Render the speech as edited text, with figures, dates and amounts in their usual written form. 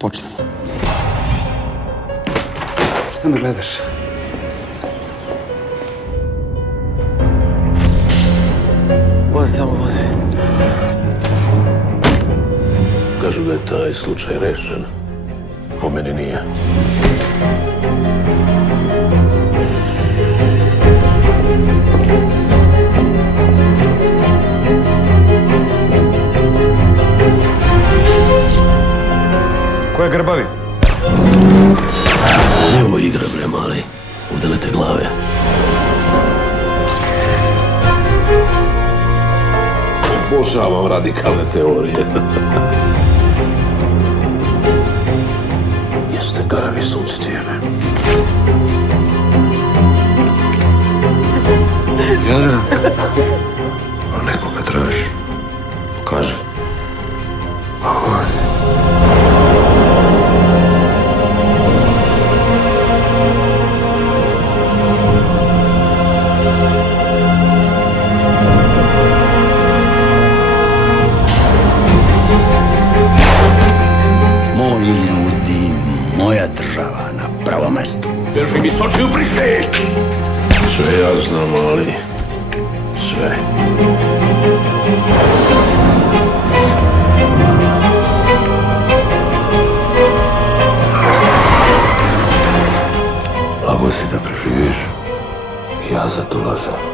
Počnemo. Šta me gledaš? Vozi, samo vozi. Kažu da je taj slučaj rešen. Po meni nije. Ko je grbavi? Nije ovo igra, bre, mali. Ovdje lete glave. Obožavam radikalne teorije. Jeste garavi sunce tijeme. Jadran. Nekoga tražiš. Pokaži. Moji ljudi, moja država na prvom mestu. Drži mi s oči u priške! Sve ja znam, ali... Sve. Blago si da preživiš. Ja za to lažem.